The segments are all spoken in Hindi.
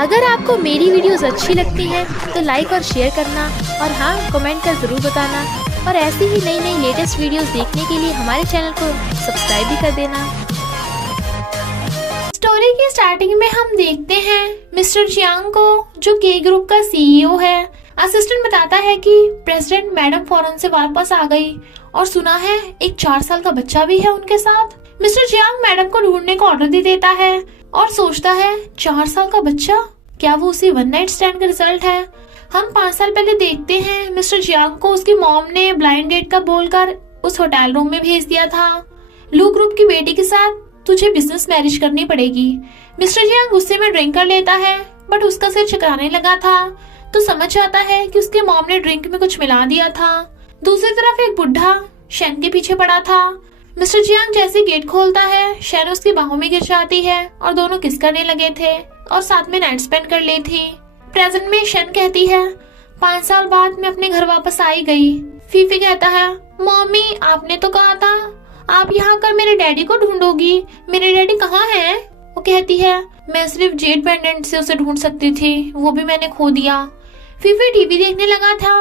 अगर आपको मेरी वीडियोस अच्छी लगती हैं तो लाइक और शेयर करना, और हाँ, कमेंट कर ज़रूर बताना। और ऐसी ही नई नई लेटेस्ट वीडियोस देखने के लिए हमारे चैनल को सब्सक्राइब भी कर देना। स्टोरी की स्टार्टिंग में हम देखते हैं मिस्टर जियांग को, जो के ग्रुप का सीईओ है। असिस्टेंट बताता है कि प्रेसिडेंट मैडम फॉरेन से वापस आ गई और सुना है एक 4 साल का बच्चा भी है उनके साथ। मिस्टर जियांग मैडम को ढूंढने का ऑर्डर दे देता है और सोचता है 4 साल का बच्चा, क्या वो उसी वन नाइट स्टैंड का रिजल्ट है। हम 5 साल पहले देखते हैं मिस्टर जियांग को उसकी मॉम ने ब्लाइंड डेट का बोलकर उस होटल रूम में भेज दिया था। लू ग्रुप की बेटी के साथ तुझे बिजनेस मैरिज करनी पड़ेगी। मिस्टर जियांग गुस्से में ड्रिंक कर लेता है, बट उसका सिर चकराने लगा था तो समझ जाता है कि उसकी मॉम ने ड्रिंक में कुछ मिला दिया था। दूसरी तरफ एक बुढ़ा शैन के पीछे पड़ा था। मिस्टर जियांग जैसे गेट खोलता है, शैन उसकी बाहों में गिर जाती है और दोनों किस करने लगे थे और साथ में नाइट स्पेंड कर ली थी। प्रेजेंट में शैन कहती है 5 साल बाद मैं अपने घर वापस आई गई। फीफी कहता है, मम्मी आपने तो कहा था आप यहाँ कर मेरे डैडी को ढूंढोगी, मेरे डैडी कहाँ हैं? वो कहती है मैं सिर्फ जेड पेंडेंट से उसे ढूंढ सकती थी, वो भी मैंने खो दिया। फीफी टीवी देखने लगा था।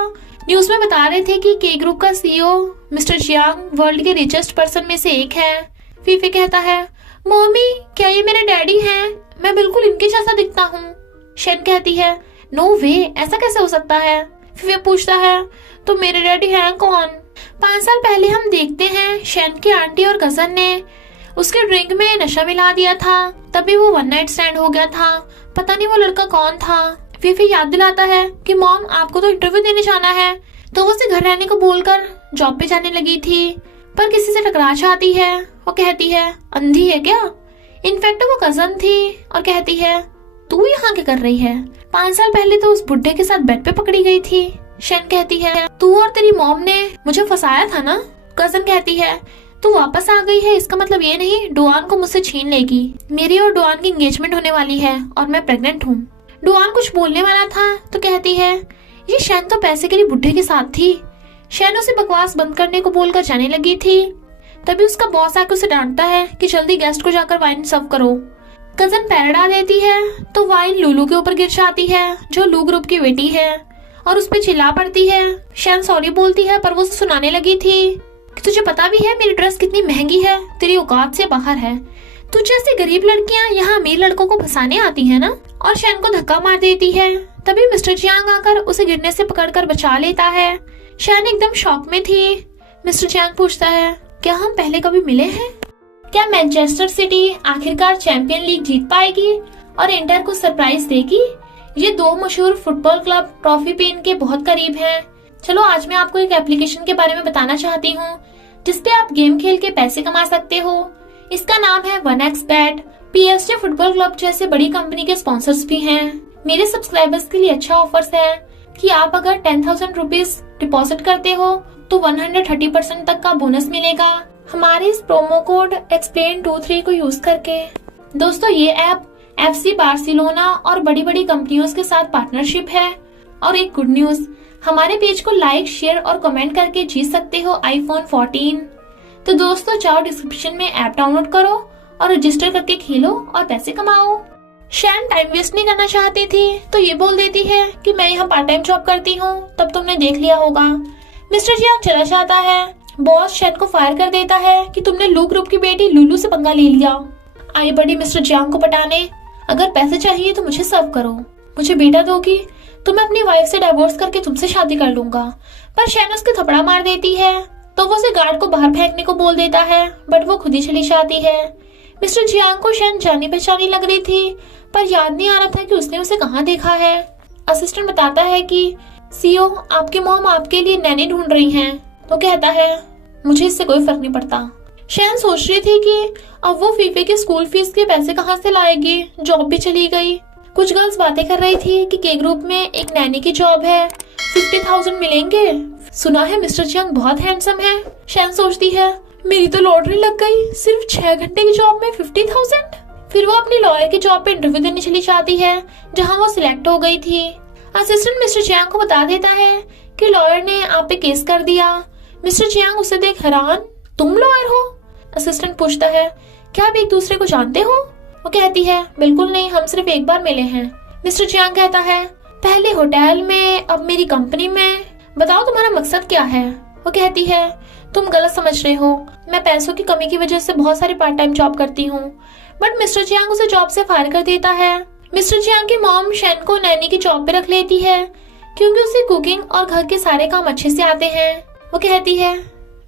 न्यूज में बता रहे थे कि के ग्रुप का सीईओ मिस्टर जियांग वर्ल्ड के रिचेस्ट पर्सन में से एक है। फीफी कहता है, मम्मी क्या ये मेरे डैडी हैं? मैं बिल्कुल इनके जैसा दिखता हूँ। शैन कहती है, नो वे, ऐसा कैसे हो सकता है? फीफी पूछता है, तो मेरे डैडी हैं कौन? 5 साल पहले हम देखते हैं शैन की आंटी और कजन ने उसके ड्रिंक में नशा मिला दिया था, तभी वो वन नाइट स्टैंड हो गया था। पता नहीं वो लड़का कौन था। फीफी याद दिलाता है कि मॉम आपको तो इंटरव्यू देने जाना है, तो वो उसे घर रहने को बोलकर जॉब पे जाने लगी थी, पर किसी से टकरा जाती है। वो कहती है अंधी है क्या? इनफैक्ट वो कजन थी और कहती है तू यहाँ क्या कर रही है? 5 साल पहले तो उस बुड्ढे के साथ बेड पे पकड़ी गई थी। शैन कहती है तू और तेरी मॉम ने मुझे फंसाया था ना। कजन कहती है तू वापस आ गई है, इसका मतलब ये नहीं डुआन को मुझसे छीन लेगी। मेरी और डुआन की एंगेजमेंट होने वाली है और मैं प्रेग्नेंट हूँ। डुआन कुछ बोलने वाला था तो कहती है ये शैन तो पैसे के लिए बुड्ढे के साथ थी। शैन उसे बकवास बंद करने को बोलकर जाने लगी थी, तभी उसका बॉस आकर उसे डांटता है कि जल्दी गेस्ट को जाकर वाइन सर्व करो। कजन पैर डाल देती है तो वाइन लूलू के ऊपर गिर जाती है, जो लू ग्रुप की बेटी है, और उस पर चिल्ला पड़ती है। शैन सॉरी बोलती है पर वो उसे सुनाने लगी थी कि तुझे पता भी है मेरी ड्रेस कितनी महंगी है, तेरी औकात से बाहर है। तुझ जैसी गरीब लड़कियां यहाँ अमीर लड़कों को फंसाने आती है ना। और शैन को धक्का मार देती है। तभी मिस्टर जियांग आकर उसे गिरने से पकड़कर बचा लेता है। शैन एकदम शॉक में थी। मिस्टर जियांग पूछता है क्या हम पहले कभी मिले हैं? क्या मैनचेस्टर सिटी आखिरकार चैंपियन लीग जीत पाएगी और इंटर को सरप्राइज देगी? ये 2 मशहूर फुटबॉल क्लब ट्रॉफी पेन के बहुत करीब हैं। चलो आज मैं आपको एक एप्लीकेशन के बारे में बताना चाहती हूँ जिसपे आप गेम खेल के पैसे कमा सकते हो। इसका नाम है 1xBet। PSG फुटबॉल क्लब जैसे बड़ी कंपनी के स्पॉन्सर्स भी हैं। मेरे सब्सक्राइबर्स के लिए अच्छा ऑफर्स है कि आप अगर 10,000 रुपीज डिपॉजिट करते हो तो 130% तक का बोनस मिलेगा हमारे इस प्रोमो कोड explain23 को यूज करके। दोस्तों ये ऐप FC बार्सिलोना और बड़ी बड़ी कंपनियों के साथ पार्टनरशिप है। और एक गुड न्यूज, हमारे पेज को लाइक, शेयर और कमेंट करके जीत सकते हो iPhone 14। तो दोस्तों जाओ डिस्क्रिप्शन में ऐप डाउनलोड करो और रजिस्टर करके खेलो और पैसे कमाओ। शैन टाइम वेस्ट नहीं करना चाहती थी तो ये बोल देती है कि मैं यहाँ पार्ट टाइम जॉब करती हूँ, तब तुमने देख लिया होगा। मिस्टर जियांग चला जाता है। बॉस शैन को फायर कर देता है कि तुमने लू ग्रुप की बेटी लुलू से पंगा ले लिया। आई बड़ी मिस्टर जियांग को पटाने, अगर पैसे चाहिए तो मुझे सर्व करो, मुझे बेटा दोगी तो मैं अपनी वाइफ से डाइवोर्स करके तुमसे शादी कर लूंगा। पर शैन उसके थपड़ा मार देती है तो वो उसे गार्ड को बाहर फेंकने को बोल देता है, बट वो खुद ही चली जाती है। मिस्टर जियांग को शैन जानी पहचानी लग रही थी पर याद नहीं आ रहा था कि उसने उसे कहाँ देखा है। असिस्टेंट बताता है कि सीओ आपकी मॉम आपके लिए नैनी ढूंढ रही हैं। तो कहता है मुझे इससे कोई फर्क नहीं पड़ता। शैन सोच रही थी कि अब वो फीफे की स्कूल फीस के पैसे कहाँ से लाएगी, जॉब भी चली गई। कुछ गर्ल्स बातें कर रही थी कि के ग्रुप में एक नैनी की जॉब है, 50,000 मिलेंगे। सुना है मिस्टर जियांग बहुत हैंडसम है। शैन सोचती है मेरी तो लॉटरी लग गई, सिर्फ 6 घंटे की जॉब में 50,000। फिर वो अपनी लॉयर की जॉब पे इंटरव्यू देने चली जाती है जहाँ वो सिलेक्ट हो गई थी। असिस्टेंट मिस्टर जियांग को बता देता है कि लॉयर ने आप पे केस कर दिया। मिस्टर जियांग उसे देख हैरान, तुम लॉयर हो? असिस्टेंट पूछता है क्या आप एक दूसरे को जानते हो? वो कहती है बिल्कुल नहीं, हम सिर्फ एक बार मिले हैं। मिस्टर जियांग कहता है, पहले होटल में अब मेरी कंपनी में, बताओ तुम्हारा मकसद क्या है। वो कहती है, तुम गलत समझ रहे हो, मैं पैसों की कमी की वजह से बहुत सारी पार्ट टाइम जॉब करती हूँ। बट मिस्टर जियांग उसे जॉब से फायर कर देता है। मिस्टर जियांग की मॉम शेन को नैनी की जॉब पे रख लेती है क्योंकि उसे कुकिंग और घर के सारे काम अच्छे से आते हैं। वो कहती है,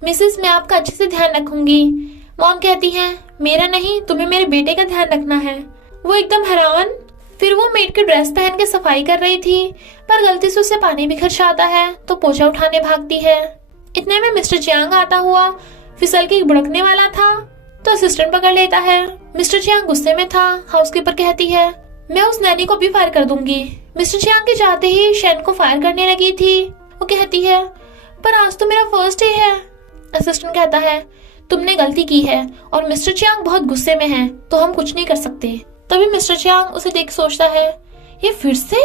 मिसेस मैं आपका अच्छे से ध्यान रखूंगी। मॉम कहती है, मेरा नहीं, तुम्हें मेरे बेटे का ध्यान रखना है। वो एकदम हैरान। फिर वो मेड की ड्रेस पहन के सफाई कर रही थी पर गलती से उसे पानी भी खर्च आता है तो पोछा उठाने भागती है। इतने में मिस्टर जियांग आता हुआ फिसल के बुड़कने वाला था तो असिस्टेंट पकड़ लेता है। मिस्टर जियांग गुस्से में था। हाउसकीपर कहती है, मैं उस नैनी को भी फायर कर दूंगी। मिस्टर जियांग के जाते ही शेन को फायर करने लगी थी। वो कहती है, पर आज तो मेरा फर्स्ट डे है। असिस्टेंट कहता है, तुमने गलती की है और मिस्टर जियांग बहुत गुस्से में है तो हम कुछ नहीं कर सकते। तभी मिस्टर जियांग उसे देख सोचता है, ये फिर से,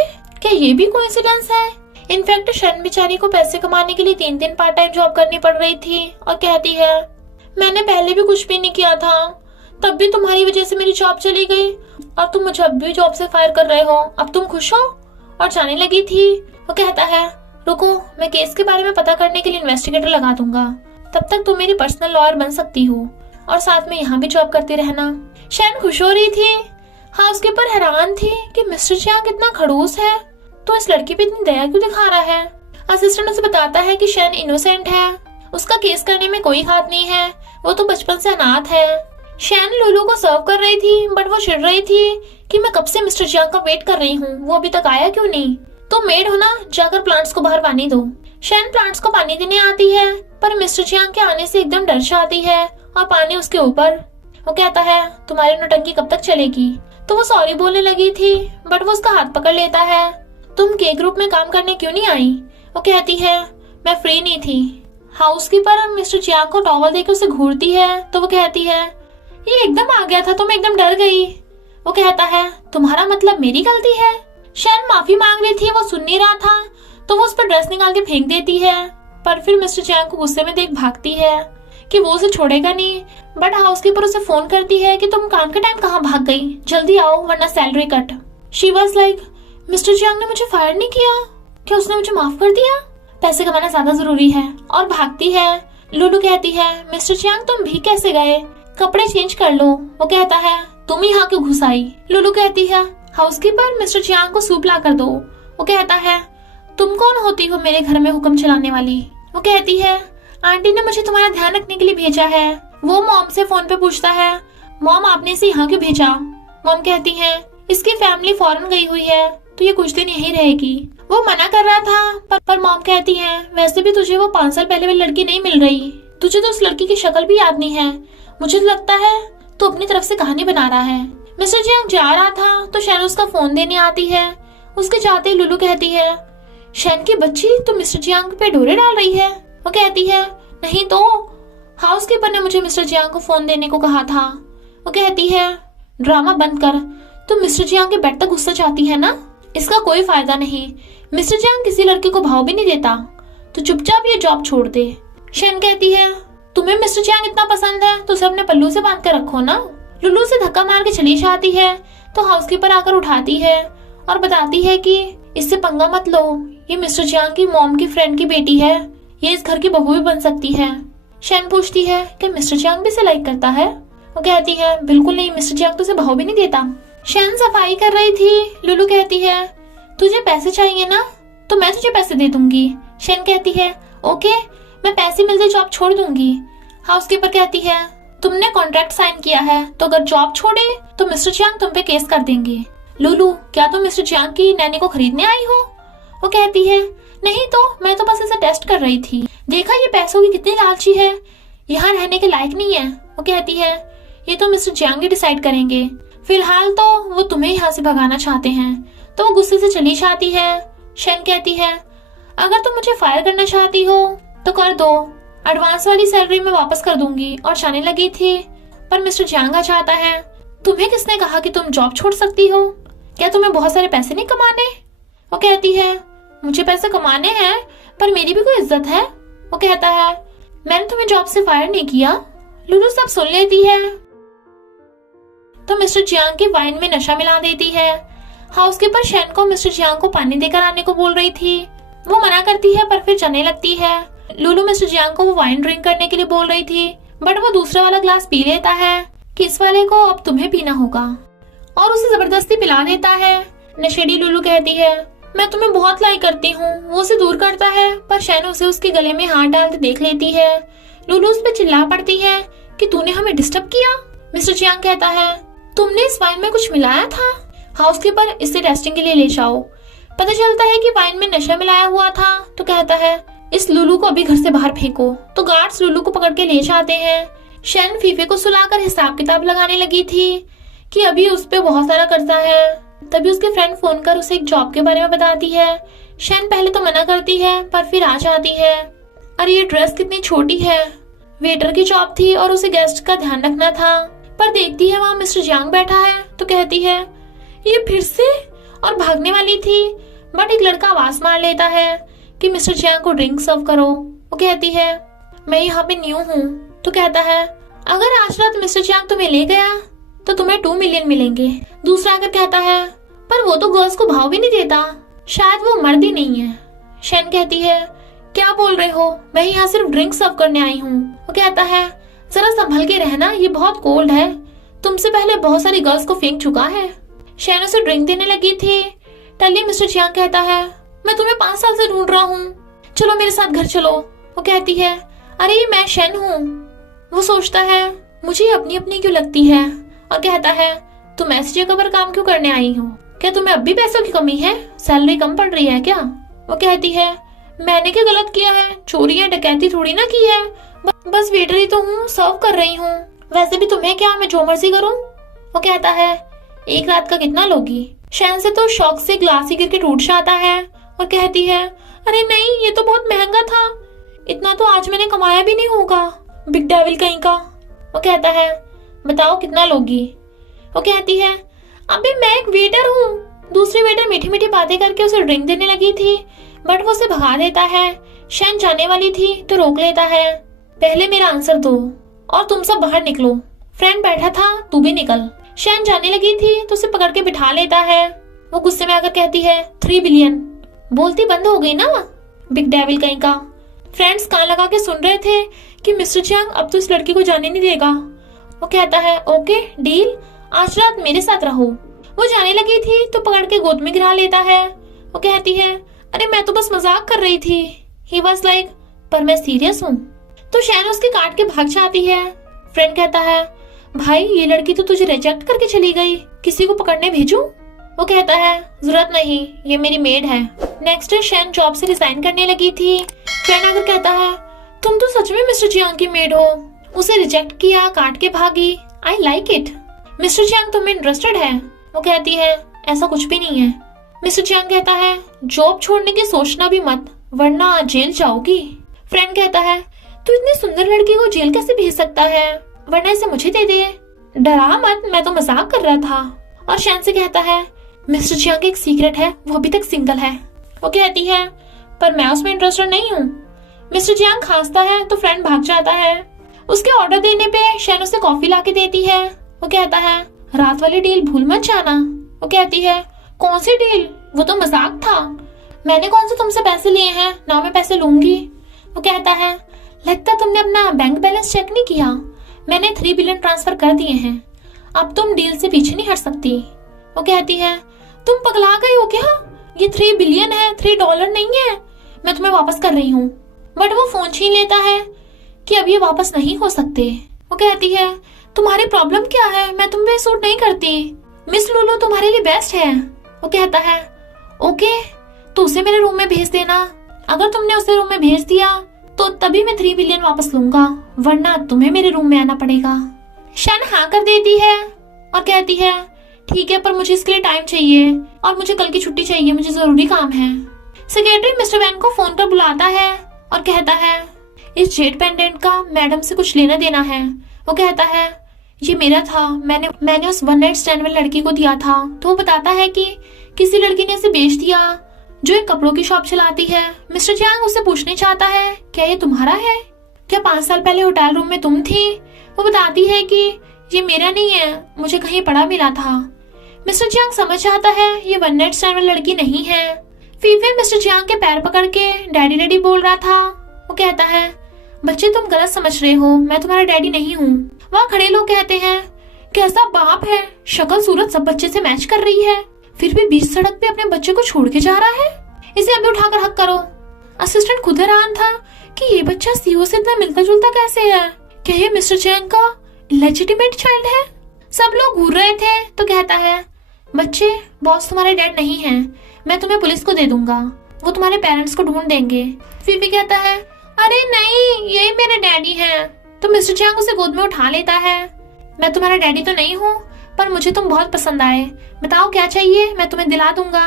क्या ये भी कोइंसिडेंस है। इनफैक्ट शेन बेचारी को पैसे कमाने के लिए 3 पार्ट टाइम जॉब करनी पड़ रही थी और कहती है, मैंने पहले भी कुछ भी नहीं किया था, तब भी तुम्हारी वजह से मेरी जॉब चली गई और तुम मुझे अब भी जॉब से फायर कर रहे हो, अब तुम खुश हो। और जाने लगी थी। वो कहता है, रुको, मैं केस के बारे में पता करने के लिए इन्वेस्टिगेटर लगा दूंगा, तब तक तुम मेरी पर्सनल लॉयर बन सकती हो और साथ में यहाँ भी जॉब करते रहना। शेन खुश हो रही थी। हाउसकीपर हैरान थी कि मिस्टर जियांग इतना खड़ूस है तो इस लड़की पे इतनी दया क्यों दिखा रहा है। असिस्टेंट उसे बताता है कि शेन इनोसेंट है, उसका केस करने में कोई हाथ नहीं है, वो तो बचपन से अनाथ है। शेन लुलू को सर्व कर रही थी बट वो चिढ़ रही थी कि मैं कब से मिस्टर जियांग का वेट कर रही हूँ, वो अभी तक आया क्यों नहीं। तो मेड हो ना, जाकर प्लांट्स को बाहर पानी दो। शेन प्लांट्स को पानी देने आती है पर मिस्टर जियांग के आने से एकदम डर जाती है और पानी उसके ऊपर। वो कहता है, तुम्हारी नौटंकी कब तक चलेगी। तो वो सॉरी बोलने लगी थी बट वो उसका हाथ पकड़ लेता है, तुम के ग्रुप में काम करने क्यों नहीं आई। वो कहती है, मैं फ्री नहीं थी। हाउसकीपर मिस्टर जियांग को टॉवल देकर उसे घूरती है तो वो कहती है, ये एकदम आ गया था तो मैं एकदम डर गई। वो कहता है, तुम्हारा मतलब मेरी गलती है। शेन माफी मांग रही थी, वो सुन नहीं रहा था तो वो उस पर ड्रेस निकाल के फेंक देती है पर फिर मिस्टर जियांग को गुस्से में देख भागती है कि वो उसे छोड़ेगा नहीं। बट हाउसकीपर उसे फोन करती है कि तुम काम के टाइम कहाँ भाग गई, जल्दी आओ वरना salary cut. She was like, mister Jiang ने मुझे फायर नहीं किया, क्या उसने मुझे माफ कर दिया, पैसे कमाना ज्यादा जरूरी है, और भागती है। लुलू कहती है, मिस्टर जियांग तुम भी कैसे गए, कपड़े चेंज कर लो। वो कहता है, तुम ही यहाँ क्यों घुस आई। लुलू कहती है, हाउसकीपर मिस्टर जियांग को सूप ला कर दो। वो कहता है, तुम कौन होती हो मेरे घर में हुक्म चलाने वाली। वो कहती है, आंटी ने मुझे तुम्हारा ध्यान रखने के लिए भेजा है। वो मॉम से फोन पे पूछता है, मॉम आपने इसे यहाँ क्यों भेजा। मॉम कहती है, इसकी फैमिली फॉरेन गई हुई है तो ये कुछ दिन यहीं रहेगी। वो मना कर रहा था पर मॉम कहती है, वैसे भी तुझे वो 5 साल पहले वाली लड़की नहीं मिल रही, तुझे तो उस लड़की की शक्ल भी याद नहीं है, मुझे तो लगता है तो अपनी तरफ से कहानी बना रहा है। मिस्टर जियांग जा रहा था तो शैन उसका फोन देने आती है। उसके जाते ही लुलू कहती है, शैन की बच्ची तो मिस्टर जियांग पे डोरे डाल रही है। वो कहती है, नहीं तो हाउसकीपर ने मुझे मिस्टर जियांग को फोन देने को कहा था। वो कहती है, ड्रामा बंद कर, तुम मिस्टर जियांग के बेड तक गुस्सा चाहती है ना, इसका कोई फायदा नहीं। मिस्टर जियांग किसी लड़के को भाव भी नहीं देता, तो चुपचाप ये जॉब छोड़ दे। शैन कहती है, तुम्हें मिस्टर जियांग इतना पसंद है तो उसे अपने पल्लू से बांध कर रखो ना। लुलू से धक्का मार के चली जाती है तो हाउसकीपर आकर उठाती है और बताती है कि इससे पंगा मत लो, ये मिस्टर जियांग की मॉम की फ्रेंड की बेटी है, ये इस घर की बहू भी बन सकती है। शैन पूछती है कि मिस्टर जियांग भी इसे लाइक करता है। वो कहती है, बिल्कुल नहीं, मिस्टर जियांग तो उसे भाव भी नहीं देता। शैन सफाई कर रही थी। लुलू कहती है, तुझे पैसे चाहिए ना, तो मैं तुझे पैसे दे दूंगी। शैन कहती है, ओके, मैं पैसे मिलते जॉब छोड़ दूंगी। हाउसकीपर कहती है, तुमने कॉन्ट्रैक्ट साइन किया है तो अगर जॉब छोड़े तो मिस्टर जियांग तुम पे केस कर देंगे। लुलू, क्या तुम मिस्टर जियांग की नैनी को खरीदने आई हो। वो कहती है, नहीं तो मैं तो बस इसे टेस्ट कर रही थी, देखा ये पैसों की कितनी लालची है, यहाँ रहने के लायक नहीं है। वो कहती है, ये तो मिस्टर जियांग ही डिसाइड करेंगे, फिलहाल तो वो तुम्हें यहाँ से भगाना चाहते हैं। तो वो गुस्से से चली जाती है। शैन कहती है, अगर तुम मुझे फायर करना चाहती हो तो कर दो, एडवांस वाली सैलरी मैं वापस कर दूंगी। और जाने लगी थी पर मिस्टर जियांग आ जाता है। तुम्हें किसने कहा कि तुम जॉब छोड़ सकती हो, क्या तुम्हें बहुत सारे पैसे नहीं कमाने। वो कहती है, मुझे पैसे कमाने हैं पर मेरी भी कोई इज्जत है। वो कहता है, मैंने तुम्हें जॉब से फायर नहीं किया। लुलू सब सुन लेती है तो मिस्टर जियांग की वाइन में नशा मिला देती है। हाउसकीपर शैन को मिस्टर जियांग को पानी देकर आने को बोल रही थी। वो मना करती है पर फिर जाने लगती है। लुलू मिस्टर जियांग को वो वाइन ड्रिंक करने के लिए बोल रही थी, बट वो दूसरा वाला ग्लास पी लेता है कि इस वाले को अब तुम्हें पीना होगा, और उसे जबरदस्ती पिला देता है। नशेड़ी लुलू कहती है, मैं तुम्हें बहुत लाइक करती हूँ। वो उसे दूर करता है पर शैन उसे उसके गले में हाथ डालते देख लेती है। लुलू उस पर चिल्ला पड़ती है कि तूने हमें डिस्टर्ब किया। मिस्टर जियांग कहता है, तुमने इस वाइन में कुछ मिलाया था। हाउसकीपर इसे टेस्टिंग के लिए ले जाओ। पता चलता है कि वाइन में नशा मिलाया हुआ था, तो कहता है इस लुलू को अभी घर से बाहर फेंको। तो गार्ड्स लुलू को पकड़ के ले जाते हैं। शैन फीफे को सुलाकर हिसाब किताब लगाने लगी थी कि अभी उस पे बहुत सारा कर्जा है। तभी उसके फ्रेंड फोन कर उसे एक जॉब के बारे में बताती है। शैन पहले तो मना करती है पर फिर आ जाती है। अरे ये ड्रेस कितनी छोटी है। वेटर की जॉब थी और उसे गेस्ट का ध्यान रखना था, पर देखती है वहाँ मिस्टर जियांग बैठा है तो कहती है ये फिर से, और भागने वाली थी बट एक लड़का आवाज मार लेता है कि मिस्टर जियांग को ड्रिंक सर्व करो। वो कहती है मैं यहाँ पे न्यू हूँ। तो कहता है अगर आज रात मिस्टर जियांग तुम्हें ले गया तो तुम्हें 2 मिलियन मिलेंगे। दूसरा आकर कहता है पर वो तो गर्ल्स को भाव भी नहीं देता, शायद वो मर्द ही नहीं है। शैन कहती है क्या बोल रहे हो, मैं यहाँ सिर्फ ड्रिंक सर्व करने आई हूँ। वो कहता है जरा संभल के रहना, ये बहुत कोल्ड है, तुमसे पहले बहुत सारी गर्ल्स को फेंक चुका है। शैन उसे ड्रिंक देने लगी थी। टल्ली मिस्टर जियांग कहता है मैं तुम्हें 5 साल से ढूंढ रहा हूँ, चलो मेरे साथ घर चलो। वो कहती है अरे ये मैं शैन हूँ। वो सोचता है मुझे अपनी अपनी क्यों लगती है, और कहता है तुम ऐसी जगह पर काम क्यों करने आई हो, क्या तुम्हें अब भी पैसों की कमी है, सैलरी कम पड़ रही है क्या। वो कहती है मैंने क्या गलत किया है, चोरी या डकैती थोड़ी ना की है, बस वेटर ही तो हूँ, सर्व कर रही हूँ, वैसे भी तुम्हें क्या, मैं जो मर्जी करूँ। वो कहता है 1 रात का कितना लोगी। शैन से तो शौक से ग्लास ही गिर के टूट जाता है और कहती है अरे नहीं ये तो बहुत महंगा था, इतना तो आज मैंने कमाया भी नहीं होगा, बिग डेविल कहीं का। वो कहता है बताओ कितना लोगी। वो कहती है अबे मैं एक वेटर हूँ। दूसरी वेटर मीठी मीठी बातें करके उसे ड्रिंक देने लगी थी बट वो उसे भगा देता है। शैन जाने वाली थी तो रोक लेता है, पहले मेरा आंसर दो और तुम सब बाहर निकलो। फ्रेंड बैठा था तू भी निकल। शैन जाने लगी थी तो उसे पकड़ के बिठा लेता है। वो गुस्से में आकर कहती है 3 बिलियन। बोलती बंद हो गई ना, बिग डेविल कहीं का। फ्रेंड्स कान लगा के सुन रहे थे कि मिस्टर जियांग अब तो इस लड़की को जाने नहीं देगा। वो कहता है ओके डील, आज रात मेरे साथ रहो। वो जाने लगी थी तो पकड़ के गोद में गिरा लेता है। वो कहती है अरे मैं तो बस मजाक कर रही थी। ही वाज लाइक पर मैं सीरियस हूँ। तो शैन उसके काट के भाग जाती है। फ्रेंड कहता है भाई ये लड़की तो तुझे रिजेक्ट करके चली गई, किसी को पकड़ने भेजूं? वो कहता है जरूरत नहीं, ये मेरी मेड है। नेक्स्ट डे शैन जॉब से रिजाइन करने लगी थी। फ्रेंड आकर कहता है तुम तो सच में मिस्टर जियांग की मेड हो। उसे रिजेक्ट किया, काट के भागी। I like it. Mister Jiang तुम्हें इंटरेस्टेड है? वो कहती है ऐसा कुछ भी नहीं है। मिस्टर जियांग कहता है जॉब छोड़ने की सोचना भी मत, वरना जेल जाओगी। फ्रेंड कहता है तू इतनी सुंदर लड़की को जेल कैसे भेज सकता है, वरना इसे मुझे दे दे। डरा मत, मैं तो मजाक कर रहा था। और शैन से कहता है मिस्टर जियांग एक सीक्रेट है, वो अभी तक सिंगल है। वो कहती है पर मैं उसमें इंटरेस्टेड नहीं हूँ। मिस्टर जियांग खांसता है तो फ्रेंड भाग जाता है। उसके ऑर्डर देने पे शैन उसे कॉफी ला के देती है। वो कहता है रात वाली डील भूल मत जाना। वो कहती है कौन सी डील, वो तो मजाक था, मैंने कौन से तुमसे पैसे लिए हैं, ना मैं पैसे लूंगी। वो कहता है लगता तुमने अपना बैंक बैलेंस चेक नहीं किया, मैंने 3 बिलियन ट्रांसफर कर दिए हैं, अब तुम डील से पीछे नहीं हट सकती। वो कहती है तुम पगला गई हो क्या, ये 3 बिलियन है, $3 नहीं है, मैं तुम्हें वापस कर रही हूँ। बट वो फोन छीन लेता है कि अब ये वापस नहीं हो सकते। वो कहती है तुम्हारी प्रॉब्लम क्या है, मैं तुम पे सूट नहीं करती, मिस लुलू तुम्हारे लिए बेस्ट है। वो कहता है ओके तो उसे मेरे रूम में भेज देना, अगर तुमने उसे रूम में भेज दिया तो तभी मैं 3 बिलियन वापस लूंगा, वरना तुम्हें मेरे रूम में आना पड़ेगा। शैन हाँ कर देती है और कहती है ठीक है पर मुझे इसके लिए टाइम चाहिए और मुझे कल की छुट्टी चाहिए, मुझे जरूरी काम है। सेक्रेटरी मिस्टर वैन को फोन पर बुलाता है और कहता है इस जेड पेंडेंट का मैडम से कुछ लेना देना है। वो कहता है ये मेरा था, मैंने उस 1 नाइट स्टैंड वाली लड़की को दिया था। तो वो बताता है कि किसी लड़की ने इसे बेच दिया जो एक कपड़ों की शॉप चलाती है। मिस्टर जियांग उससे पूछने चाहता है क्या ये तुम्हारा है, क्या 5 साल पहले होटल रूम में तुम थी। वो बताती है कि ये मेरा नहीं है, मुझे कहीं पड़ा मिला था। मिस्टर जियांग समझ आता है ये वन नाइट स्टैंड वाली लड़की नहीं है। फीफे मिस्टर जियांग के पैर पकड़ के डैडी डैडी बोल रहा था। वो कहता है बच्चे तुम गलत समझ रहे हो, मैं तुम्हारा डैडी नहीं हूँ। वहाँ खड़े लोग कहते हैं कैसा बाप है, शक्ल सूरत सब बच्चे से मैच कर रही है, फिर भी बीच सड़क पे अपने बच्चे को छोड़ के जा रहा है, इसे अभी उठाकर हक करो। असिस्टेंट खुद हैरान था कि ये बच्चा सीओ से इतना मिलता जुलता कैसे है, क्या ये मिस्टर जियांग का लेजिटिमेट चाइल्ड है। सब लोग घूर रहे थे तो कहता है बच्चे बॉस तुम्हारे डैड नहीं है, मैं तुम्हें पुलिस को दे दूंगा, वो तुम्हारे पेरेंट्स को ढूंढ देंगे। फीफी कहता है अरे नहीं यही मेरे डैडी हैं। तो मिस्टर जियांग उसे गोद में उठा लेता है। मैं तुम्हारा डैडी तो नहीं हूँ पर मुझे तुम बहुत पसंद आए, बताओ क्या चाहिए मैं तुम्हें दिला दूंगा।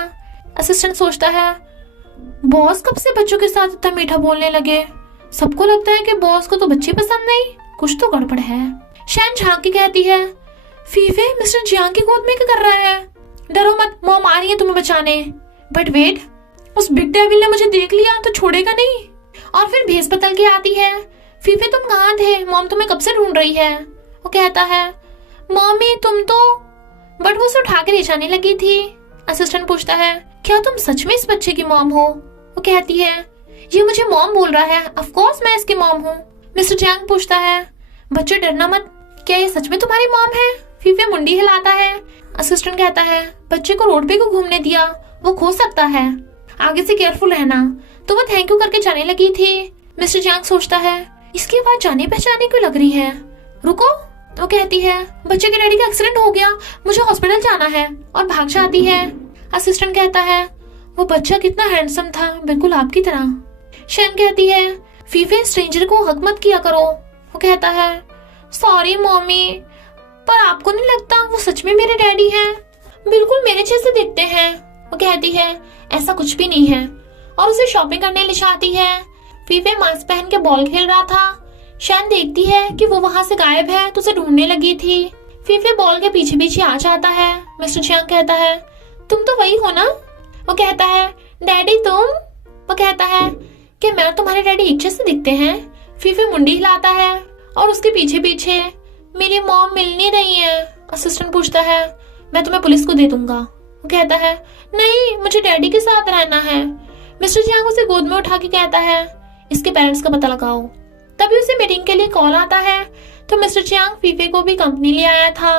असिस्टेंट सोचता है बॉस कब से बच्चों के साथ इतना मीठा बोलने लगे, सबको लगता है कि बॉस को तो बच्चे पसंद नहीं, कुछ तो गड़बड़ है। शैन झांक के कहती है फीफे मिस्टर जियांग की गोद में क्या कर रहा है, डरो मत मॉम आ रही है तुम्हें बचाने। बट वेट, उस बिग डेविल ने मुझे देख लिया तो छोड़ेगा नहीं। और फिर भेस बदल के आती है फीफे तुम कहाँ थे, मॉम तुम्हें कब से ढूंढ रही है। वो कहता है मॉमी तुम तो, बट वो उसे उठा के ले जाने लगी थी। असिस्टेंट पूछता है क्या तुम सच में इस बच्चे की मॉम हो। वो कहती है ये मुझे मॉम बोल रहा है, ऑफ कोर्स मैं इसकी मॉम हूँ। मिस्टर जियांग पूछता है बच्चे डरना मत, क्या ये सच में तुम्हारी मॉम है। फीफे मुंडी हिलाता है। असिस्टेंट कहता है बच्चे को रोड पे क्यों घूमने दिया, वो खो सकता है, आगे से केयरफुल रहना। तो वो थैंक यू करके जाने लगी थी। मिस्टर जियांग सोचता है इसके बाद जाने पहचाने क्यों लग रही है, रुको। तो कहती है बच्चे के डैडी का एक्सीडेंट हो गया, मुझे हॉस्पिटल जाना है, और भाग जाती है। असिस्टेंट कहता है वो बच्चा कितना हैंडसम था, बिल्कुल आपकी तरह। शैन कहती है फीफे स्ट्रेंजर को हक मत किया करो। वो कहता है सॉरी मॉमी, पर आपको नहीं लगता वो सच में मेरे डैडी हैं, बिल्कुल मेरे जैसे दिखते हैं। वो कहती है ऐसा कुछ भी नहीं है, और उसे शॉपिंग करने ले जाती है। फीफे मास्क पहन के बॉल खेल रहा था। शैन देखती है कि वो वहां से गायब है तो उसे ढूंढने लगी थी। फीफे बॉल के पीछे पीछे आ जाता है। मिस्टर जियांग कहता है तुम तो वही हो ना। वो कहता है डैडी तुम। वो कहता है कि मैं और तुम्हारे डैडी एक जैसे दिखते हैं। फीफे मुंडी हिलाता है और उसके पीछे पीछे मेरी मॉम मिल नहीं रही है। असिस्टेंट पूछता है मैं तुम्हें पुलिस को दे दूंगा। वो कहता है नहीं मुझे डैडी के साथ रहना है। मिस्टर जियांग उसे गोद में उठा के कहता है इसके पेरेंट्स का पता लगाओ। तभी उसे मीटिंग के लिए कॉल आता है तो मिस्टर जियांग फीफे को भी कंपनी ले आया था।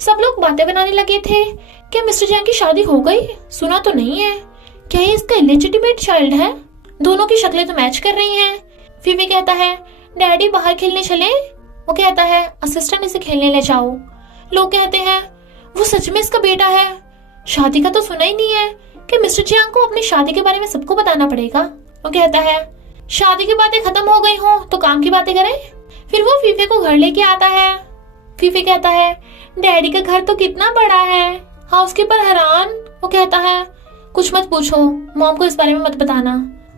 सब लोग बातें बनाने लगे थे कि मिस्टर जियांग की शादी हो गई, सुना तो नहीं है, क्या ये इसका इलेजिटिमेट चाइल्ड है, दोनों की शक्लें तो मैच कर रही हैं। फीफे कहता है डैडी बाहर खेलने चले। वो कहता है असिस्टेंट इसे खेलने ले जाओ। लोग कहते हैं वो सच में इसका बेटा है, शादी का तो सुना ही नहीं है कि मिस्टर जियांग को अपनी शादी के बारे में सबको बताना पड़ेगा। वो कहता है शादी की बातें खत्म हो गई हो तो काम की बातें करें। फिर वो फीफे को घर लेके आता है। फीफे कहता है डैडी का घर तो कितना बड़ा है। हाउसकीपर हैरान। वो कहता है कुछ मत पूछो, मॉम को इस बारे में मत बताना।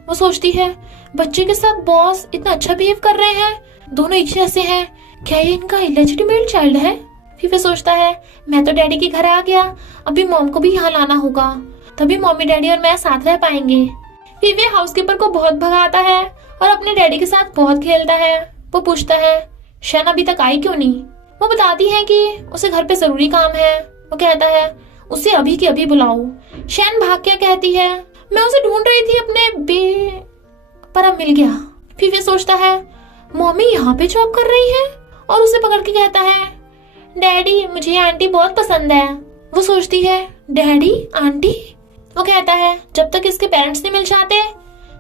वो सोचती है बच्चे के साथ बॉस इतना अच्छा बिहेव कर रहे हैं, दोनों एक जैसे हैं, क्या ये इनका इलेजिटिमेट चाइल्ड है। फीफे सोचता है मैं तो डैडी के घर आ गया, अभी मॉम को भी यहाँ लाना होगा, तभी मम्मी डैडी और मैं साथ रह पाएंगे। फीफे हाउसकीपर को बहुत भगाता है और अपने डैडी के साथ बहुत खेलता है। वो पूछता है शैन अभी तक आई क्यों नहीं। वो बताती है कि उसे घर पे जरूरी काम है। वो कहता है उसे अभी के अभी बुलाओ। शैन भाग के कहती है मैं उसे ढूंढ रही थी अपने पर अब मिल गया। फीफे सोचता है मम्मी यहाँ पे जॉब कर रही है, और उसे पकड़ के कहता है डैडी मुझे ये आंटी बहुत पसंद है। वो सोचती है डैडी आंटी। वो कहता है जब तक इसके पेरेंट्स नहीं मिल जाते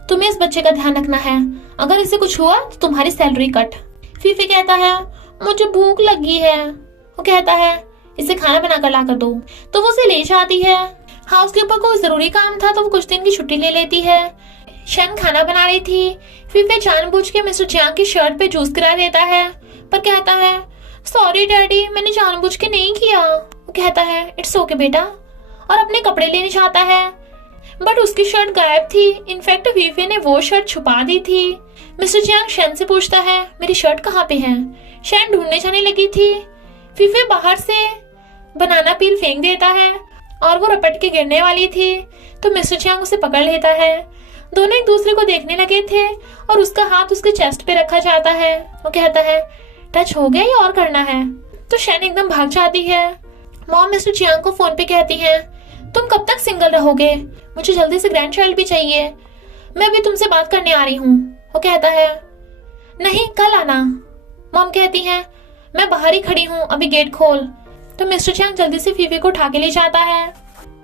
तुम्हें इस बच्चे का ध्यान रखना है, अगर इसे कुछ हुआ तो तुम्हारी सैलरी कट। फीफे कहता है मुझे भूख लगी है। वो कहता है इसे खाना बनाकर ला कर दो। तो वो उसे ले जाती है। हाउसकीपर को जरूरी काम था तो वो कुछ दिन की छुट्टी ले लेती है। शैन खाना बना रही थी। फीफे जानबूझ के मिस्टर जियांग की शर्ट पे जूस गिरा देता है, पर कहता है सॉरी डैडी मैंने जानबूझ के नहीं किया। वो कहता है इट्स ओके बेटा, और अपने कपड़े लेने जाता है, बट उसकी शर्ट गायब थी। इनफैक्ट फीफे ने वो शर्ट छुपा दी थी। मिस्टर जियांग शैन से पूछता है मेरी शर्ट कहाँ पे है। शैन ढूंढने जाने लगी थी। फीफे बाहर से बनाना पील फेंक देता है और वो रपट के गिरने वाली थी तो मिस्टर जियांग उसे पकड़ लेता है। दोनों एक दूसरे को देखने लगे थे और उसका हाथ उसके चेस्ट पे रखा जाता है। वो कहता है टच हो गया या और करना है। तो शैन एकदम भाग जाती है। मॉम मिस्टर जियांग को फोन पे कहती हैं, तुम कब तक सिंगल रहोगे? मुझे जल्दी से ग्रैंड चाइल्ड भी चाहिए। मैं अभी तुमसे बात करने आ रही हूँ। वो कहता है, नहीं कल आना। मॉम कहती हैं, मैं बाहर ही खड़ी हूँ, अभी गेट खोल। तो मिस्टर जियांग जल्दी से फीफे को उठा के ले जाता है,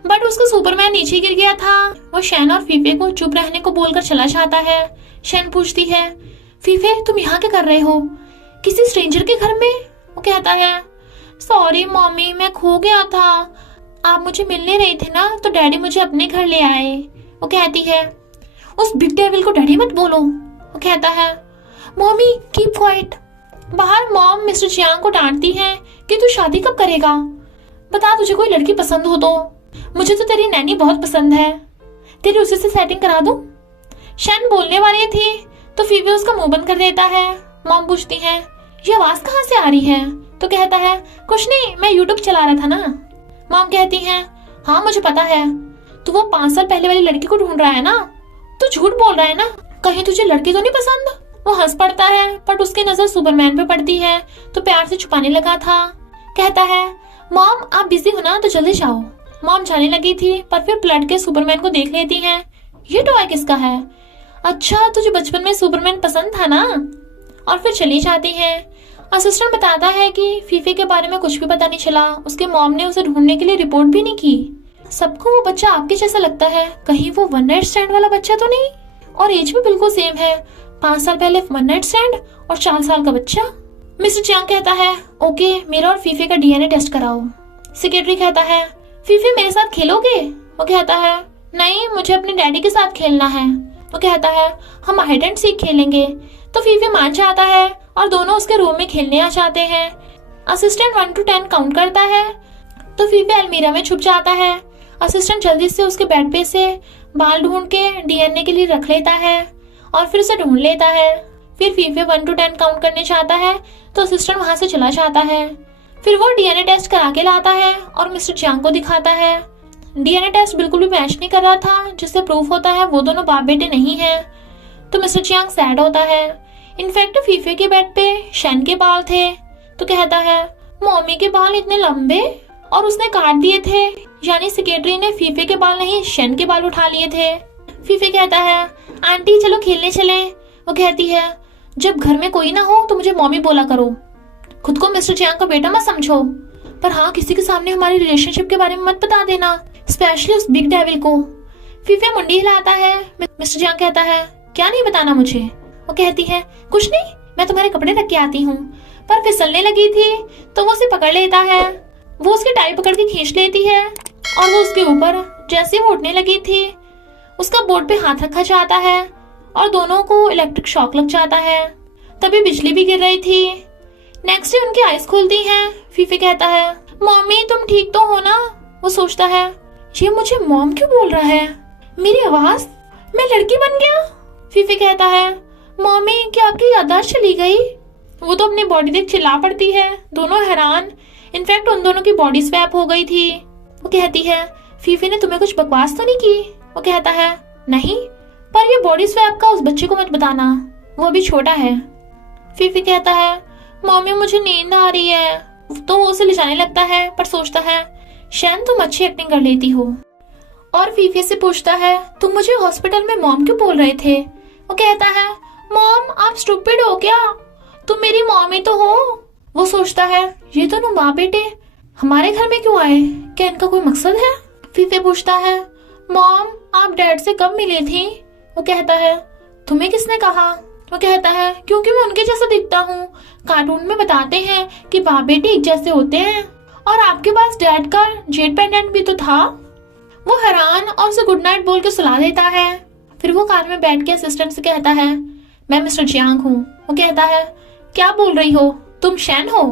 बट उसका सुपरमैन नीचे गिर गया था। वो शैन और फीफे को चुप रहने को बोलकर चला जाता है। शैन पूछती है, फीफे तुम यहाँ क्या कर रहे हो, किसी स्ट्रेंजर के घर में? वो कहता है, सॉरी मॉमी, मैं खो गया था, आप मुझे मिलने रही थे ना, तो डैडी मुझे अपने घर ले आए। वो कहती है, उस बिग डेविल को डैडी मत बोलो। वो कहता है, मॉमी कीप क्वाइट। बाहर मॉम मिस्टर जियांग को डांटती है कि तू शादी कब करेगा, बता तुझे कोई लड़की पसंद हो तो। मुझे तो तेरी नैनी बहुत पसंद है, तेरी उसी से सेटिंग करा दूं। शैन बोलने वाली थी तो फीफे उसका मुंह बंद कर देता है। मॉम पूछती है, ये आवाज कहाँ से आ रही है? तो कहता है, कुछ नहीं, मैं यूट्यूब चला रहा था ना। मॉम कहती है, हाँ मुझे पता है, तू वो 5 साल पहले वाली लड़की को ढूंढ रहा है ना, तू झूठ बोल रहा है ना, कहीं तुझे लड़की तो नहीं पसंद? वो हंस पड़ता है, बट उसकी नजर सुपरमैन पे पड़ती है तो प्यार से छुपाने लगा था। कहता है, मॉम आप बिजी हो ना तो जल्दी जाओ। मॉम जाने लगी थी, पर फिर पलट के सुपरमैन को देख लेती है। ये टॉय किसका है? अच्छा तुझे बचपन में सुपरमैन पसंद था ना? और फिर चली जाती है। असिस्टेंट बताता है कि फीफे के बारे में कुछ भी पता नहीं चला, उसके मॉम ने उसे ढूंढने के लिए रिपोर्ट भी नहीं की। सबको वो बच्चा आपके जैसा लगता है, कहीं वो वन नाइट स्टैंड वाला बच्चा तो नहीं? और एज भी बिल्कुल सेम है, 5 साल पहले वन नाइट स्टैंड और 4 साल का बच्चा। मिस्टर जियांग कहता है, ओके मेरा और फीफे का डीएनए टेस्ट कराओ। सेक्रेटरी कहता है, फीफे मेरे साथ खेलोगे? वो कहता है, नहीं मुझे अपने डैडी के साथ खेलना है। वो कहता है, हम हाइड एंड सीक खेलेंगे। तो फीफे मान जाता है और दोनों उसके रूम में खेलने आ जाते हैं। असिस्टेंट 1 to 10 काउंट करता है तो फीफे अलमीरा में छुप जाता है। असिस्टेंट जल्दी से उसके बेड पे से बाल ढूंढ के डीएनए के लिए रख लेता है और फिर उसे ढूंढ लेता है। फिर फीफे 1 to 10 काउंट करने चाहता है तो असिस्टेंट वहां से चला जाता है। फिर वो डीएनए टेस्ट करा के लाता है और मिस्टर जियांग को दिखाता है। डीएनए टेस्ट बिल्कुल भी मैच नहीं कर रहा था, जिससे प्रूफ होता है वो दोनों बाप बेटे नहीं है। तो मिस्टर जियांग सैड होता है। इनफैक्ट फीफे के बेड पे शैन के बाल थे तो कहता है, मम्मी के बाल इतने लंबे और उसने काट दिए थे, यानी सेक्रेटरी ने फीफे के बाल नहीं शैन के बाल उठा लिए थे। फीफे कहता है, आंटी चलो खेलने चले। वो कहती है, जब घर में कोई ना हो तो मुझे मम्मी बोला करो, खुद को मिस्टर जियांग का बेटा मत समझो, पर हाँ किसी के सामने हमारी रिलेशनशिप के बारे में मत बता देना, स्पेशली उस बिग डेविल को। फीफे मुंडी हिलाता है। मिस्टर जियांग कहता है, क्या नहीं बताना मुझे? वो कहती है, कुछ नहीं, मैं तुम्हारे कपड़े रख के आती हूँ। पर फिसलने लगी थी तो वो उसे पकड़ लेता है। वो उसकी टाई पकड़ के खींच लेती है और वो उसके ऊपर जैसे वो उठने लगी थी उसका बोर्ड पे हाथ रखा जाता है और दोनों को इलेक्ट्रिक शॉक लग जाता है। तभी बिजली भी गिर रही थी। नेक्स्ट डे उनकी आईज खुलती हैं। फीफे कहता है, मम्मी तुम ठीक तो हो ना? वो सोचता है, ये मुझे मॉम क्यों बोल रहा है, मेरी आवाज, मैं लड़की बन गया। फीफे कहता है, मम्मी क्या आपकी याददाश्त चली गई? वो तो अपनी बॉडी देख चिल्ला पड़ती है। दोनों हैरान, इनफैक्ट उन दोनों की बॉडी स्वैप हो गई थी। वो कहती है, फीफे ने तुम्हें कुछ बकवास तो नहीं की? वो कहता है, नहीं, पर ये बॉडी स्वैप का उस बच्चे को मत बताना, वो अभी छोटा है। फीफे कहता है, मम्मी मुझे नींद आ रही है। तो वो उसे ले जाने लगता है, पर सोचता है, शैन तुम अच्छी एक्टिंग कर लेती हो। और फीफे से पूछता है, तुम मुझे हॉस्पिटल में मॉम क्यों बोल रहे थे? वो कहता है, मॉम आप स्टूपिड हो क्या, तुम मेरी मॉम ही तो हो। वो सोचता है, ये दोनों माँ बेटे हमारे घर में क्यों आए, क्या इनका कोई मकसद है? फीफे पूछता है, मॉम आप डैड से कब मिली थी? वो कहता है, तुम्हें किसने कहा? वो कहता है, क्योंकि मैं उनके जैसा दिखता हूँ, कार्टून में बताते हैं कि बाप बेटे एक जैसे होते हैं, और आपके पास डैड का जेट पेंडेंट भी तो था। वो हैरान और उसे गुड नाइट बोल के सुला देता है। फिर वो कार में बैठ के असिस्टेंट से कहता है, मैं मिस्टर जियांग हूँ। वो कहता है, क्या बोल रही हो, तुम शैन हो?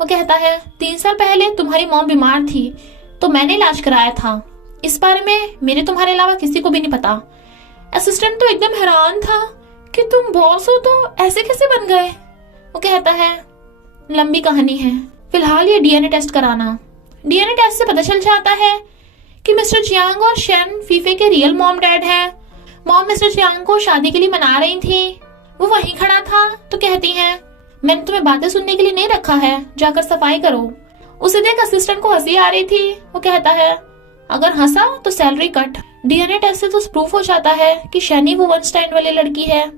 वो कहता है, 3 साल पहले तुम्हारी मॉम बीमार थी तो मैंने इलाज कराया था, इस बारे में मेरे तुम्हारे अलावा किसी को भी नहीं पता। असिस्टेंट तो एकदम हैरान था कि तुम बॉस हो तो ऐसे कैसे बन गए? वो कहता है, लंबी कहानी है, फिलहाल ये डीएनए टेस्ट कराना। डीएनए टेस्ट से पता चल जाता है कि मिस्टर जियांग और शैन फीफे के रियल मॉम डैड हैं। मॉम मिस्टर जियांग को शादी के लिए मना रही थी। वो वहीं खड़ा था तो कहती हैं, मैंने तुम्हें बातें सुनने के लिए नहीं रखा है, जाकर सफाई करो। उसे देख असिस्टेंट को हंसी आ रही थी। वो कहता है अगर हंसा तो सैलरी कट। डीएनए टेस्ट से तो प्रूफ हो जाता है कि शैनी वो वन स्टैंड वाली लड़की है,